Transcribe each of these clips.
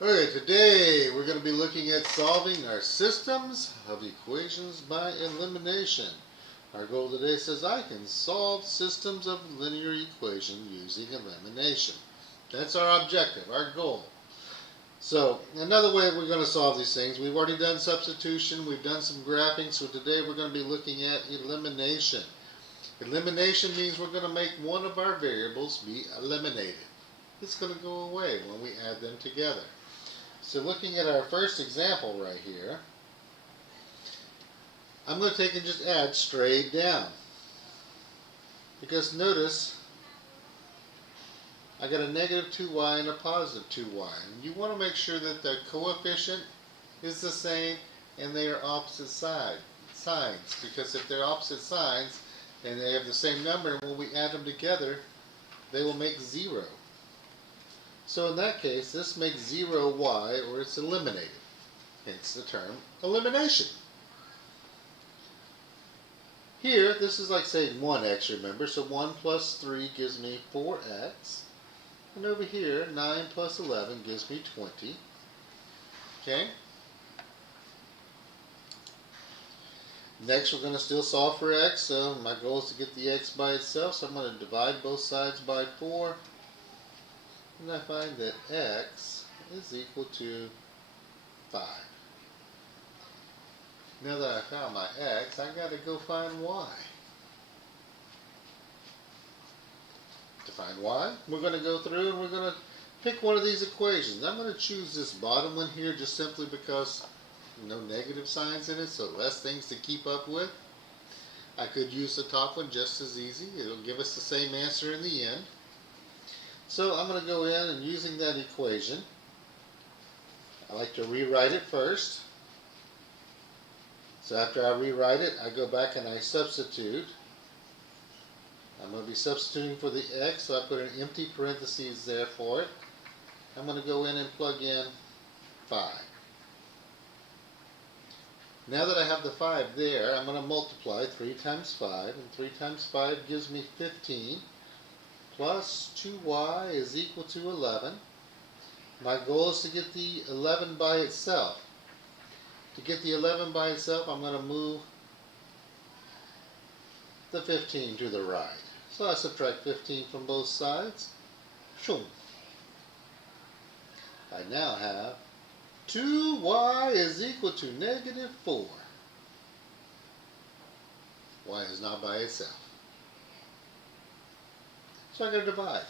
Okay, today we're going to be looking at solving our systems of equations by elimination. Our goal today says I can solve systems of linear equation using elimination. That's our objective, our goal. So another way we're going to solve these things, we've already done substitution, we've done some graphing, so today we're going to be looking at elimination. Elimination means we're going to make one of our variables be eliminated. It's going to go away when we add them together. So looking at our first example right here, I'm going to take and just add straight down. Because notice, I got a negative 2y and a positive 2y. And you want to make sure that the coefficient is the same and they are opposite signs. Because if they're opposite signs and they have the same number, when we add them together, they will make 0. So in that case, this makes 0y, or it's eliminated. Hence the term elimination. Here, this is like saying 1x, remember? So 1 plus 3 gives me 4x. And over here, 9 plus 11 gives me 20. Okay? Next, we're going to still solve for x. So my goal is to get the x by itself. So I'm going to divide both sides by 4. And I find that x is equal to 5. Now that I found my x, I got to go find y. To find y, we're going to go through and we're going to pick one of these equations. I'm going to choose this bottom one here just simply because no negative signs in it, so less things to keep up with. I could use the top one just as easy. It'll give us the same answer in the end. So I'm going to go in and using that equation, I like to rewrite it first. So after I rewrite it, I go back and I substitute. I'm going to be substituting for the x, so I put an empty parentheses there for it. I'm going to go in and plug in 5. Now that I have the 5 there, I'm going to multiply 3 times 5, and 3 times 5 gives me 15, plus 2y is equal to 11. My goal is to get the 11 by itself. To get the 11 by itself, I'm going to move the 15 to the right. So I subtract 15 from both sides. Shoom. I now have 2y is equal to negative 4. Y is not by itself. So I'm going to divide.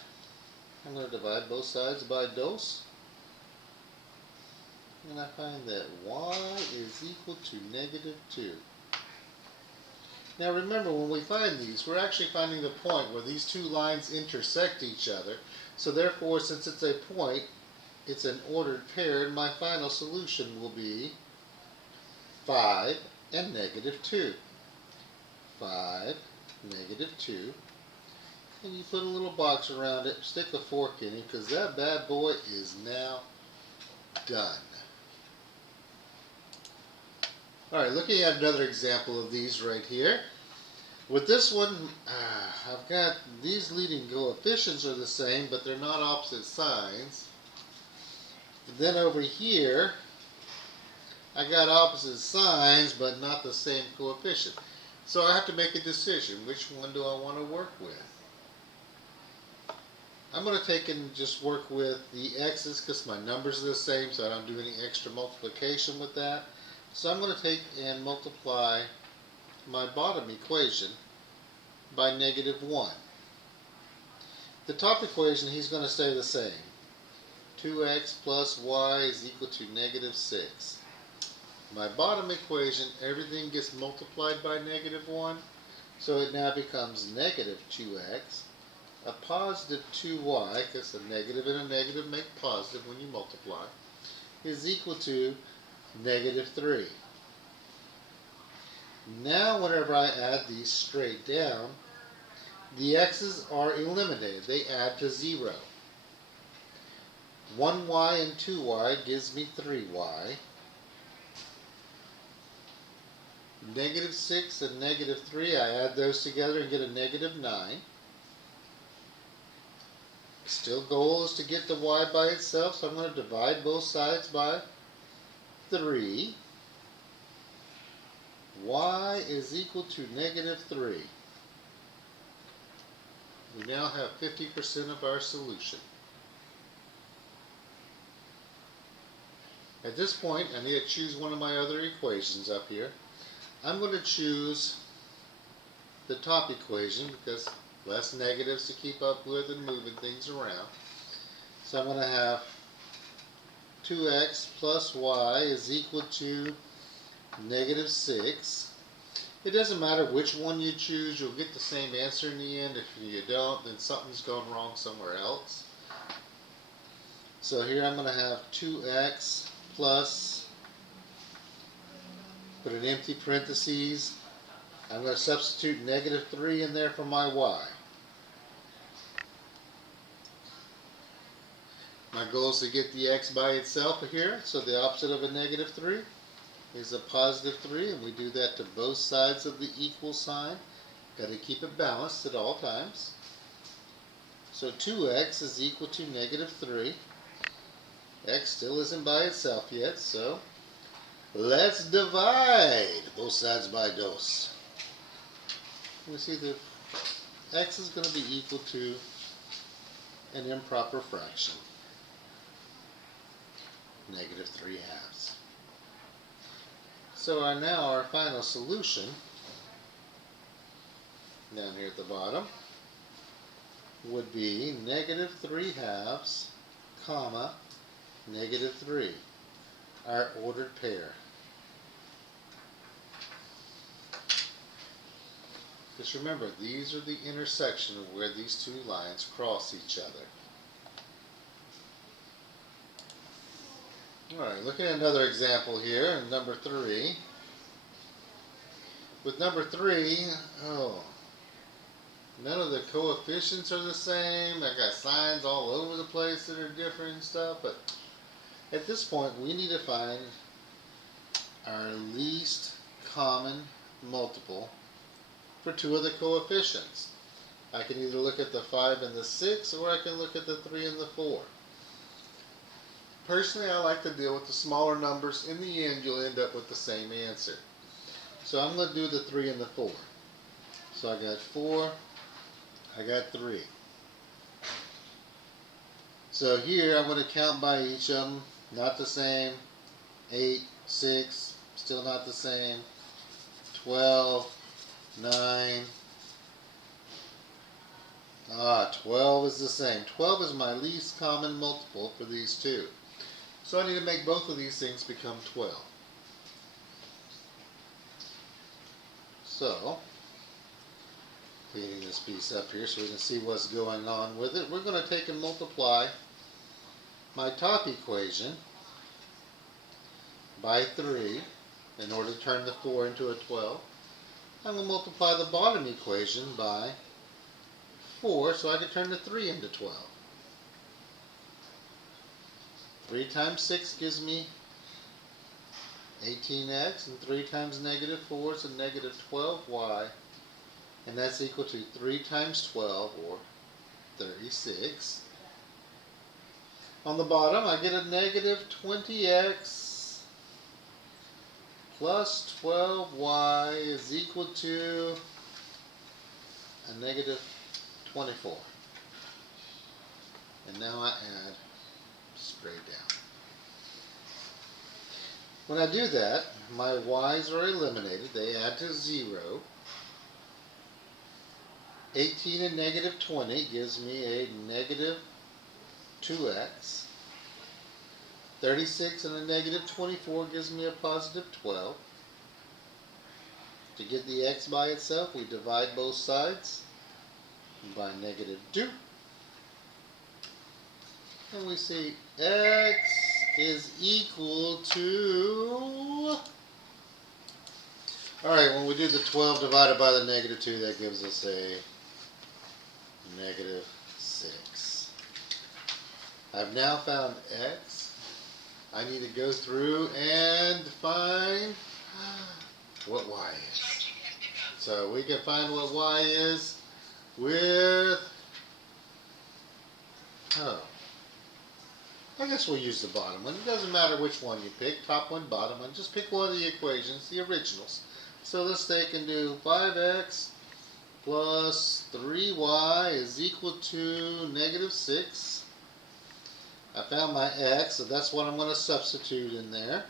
I'm going to divide both sides by dos. And I find that y is equal to negative 2. Now remember, when we find these, we're actually finding the point where these two lines intersect each other. So therefore, since it's a point, it's an ordered pair, and my final solution will be 5 and negative 2. 5, negative 2. And you put a little box around it, stick a fork in it, because that bad boy is now done. Alright, looking at another example of these right here. With this one, I've got these leading coefficients are the same, but they're not opposite signs. And then over here, I got opposite signs, but not the same coefficient. So I have to make a decision. Which one do I want to work with? I'm going to take and just work with the x's because my numbers are the same, so I don't do any extra multiplication with that. So I'm going to take and multiply my bottom equation by negative 1. The top equation, he's going to stay the same. 2x plus y is equal to negative 6. My bottom equation, everything gets multiplied by negative 1, so it now becomes negative 2x. A positive 2y, because a negative and a negative make positive when you multiply, is equal to negative 3. Now whenever I add these straight down, the x's are eliminated. They add to 0. 1y and 2y gives me 3y. Negative 6 and negative 3, I add those together and get a negative 9. Still goal is to get the y by itself, so I'm going to divide both sides by 3. Y is equal to negative 3. We now have 50% of our solution. At this point, I need to choose one of my other equations up here. I'm going to choose the top equation because less negatives to keep up with and moving things around. So I'm going to have 2x plus y is equal to negative 6. It doesn't matter which one you choose, you'll get the same answer in the end. If you don't, then something's gone wrong somewhere else. So here I'm going to have 2x plus, put an empty parentheses, I'm going to substitute negative 3 in there for my y. My goal is to get the x by itself here, so the opposite of a negative 3 is a positive 3, and we do that to both sides of the equal sign. Got to keep it balanced at all times. So 2x is equal to negative 3. X still isn't by itself yet, so let's divide both sides by dos. We see that x is going to be equal to an improper fraction, negative 3/2. So now our final solution, down here at the bottom, would be negative 3/2, comma, negative 3, our ordered pair. Just remember, these are the intersection of where these two lines cross each other. Alright, looking at another example here, number 3. With number 3, none of the coefficients are the same. I got signs all over the place that are different and stuff, but at this point we need to find our least common multiple for two of the coefficients. I can either look at the 5 and the 6, or I can look at the 3 and the 4. Personally, I like to deal with the smaller numbers. In the end, you'll end up with the same answer. So I'm going to do the 3 and the 4. So I got 4, I got 3. So here I'm going to count by each of them. Not the same. 8, 6, still not the same. 12, 9. 12 is the same. 12 is my least common multiple for these two. So I need to make both of these things become 12. So, cleaning this piece up here so we can see what's going on with it. We're going to take and multiply my top equation by 3 in order to turn the 4 into a 12. I'm going to multiply the bottom equation by 4 so I can turn the 3 into 12. 3 times 6 gives me 18x, and 3 times negative 4 is a negative 12y, and that's equal to 3 times 12, or 36. On the bottom, I get a negative 20x plus 12y is equal to a negative 24. And now I add straight down. When I do that, my y's are eliminated. They add to 0. 18 and negative 20 gives me a negative 2x. 36 and a negative 24 gives me a positive 12. To get the x by itself, we divide both sides by negative 2. And we see x is equal to... Alright, when we do the 12 divided by the negative 2, that gives us a negative 6. I've now found x. I need to go through and find what y is. So we can find what y is with Oh, I guess we'll use the bottom one. It doesn't matter which one you pick, top one, bottom one. Just pick one of the equations, the originals. So let's take and do 5x plus 3y is equal to negative 6. I found my x, so that's what I'm going to substitute in there.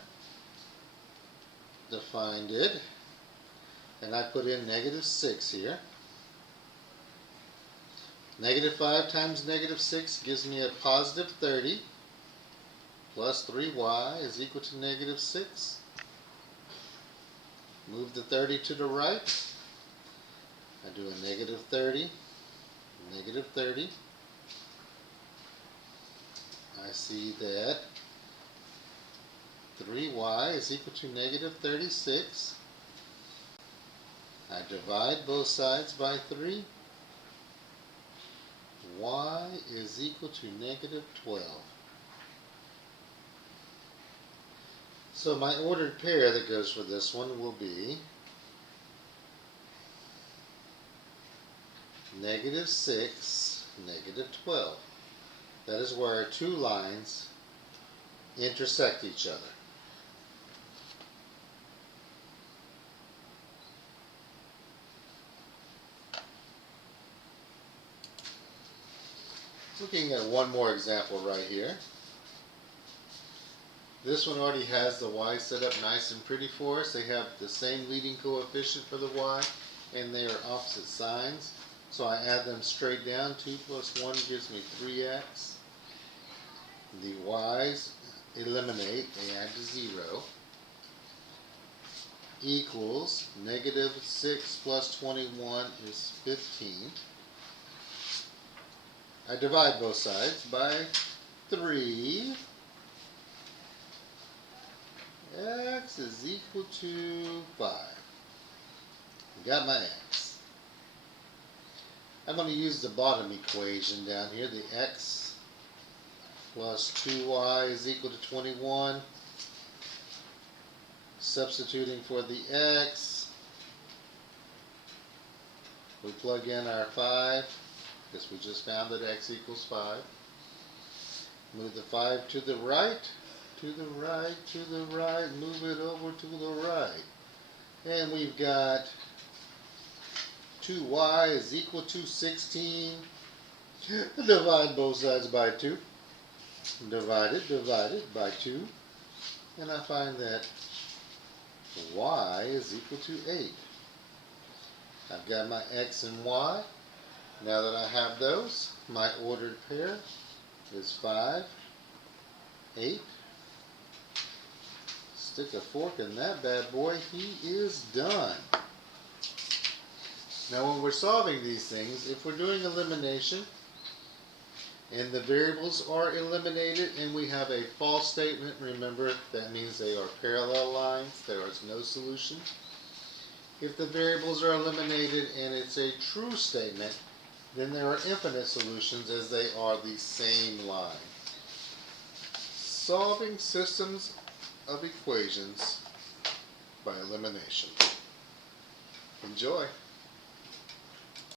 Defined it. And I put in negative 6 here. Negative 5 times negative 6 gives me a positive 30. Plus 3y is equal to negative 6. Move the 30 to the right. I do a negative 30, negative 30. I see that 3y is equal to negative 36. I divide both sides by 3. Y is equal to negative 12. So my ordered pair that goes for this one will be negative 6, negative 12. That is where our two lines intersect each other. Looking at one more example right here. This one already has the y set up nice and pretty for us. They have the same leading coefficient for the y, and they are opposite signs. So I add them straight down. 2 plus 1 gives me 3x. The y's eliminate, they add to 0. Equals negative 6 plus 21 is 15. I divide both sides by 3. X is equal to 5. Got my x. I'm going to use the bottom equation down here, the x plus 2y is equal to 21. Substituting for the x, we plug in our 5, because we just found that x equals 5. Move the 5 to the right, to the right, to the right, move it over to the right. And we've got 2y is equal to 16. Divide both sides by 2. Divided by 2. And I find that y is equal to 8. I've got my x and y. Now that I have those, my ordered pair is 5, 8. Stick a fork in that bad boy, he is done. Now when we're solving these things, if we're doing elimination and the variables are eliminated and we have a false statement, remember that means they are parallel lines, there is no solution. If the variables are eliminated and it's a true statement, then there are infinite solutions as they are the same line. Solving systems of equations by elimination. Enjoy.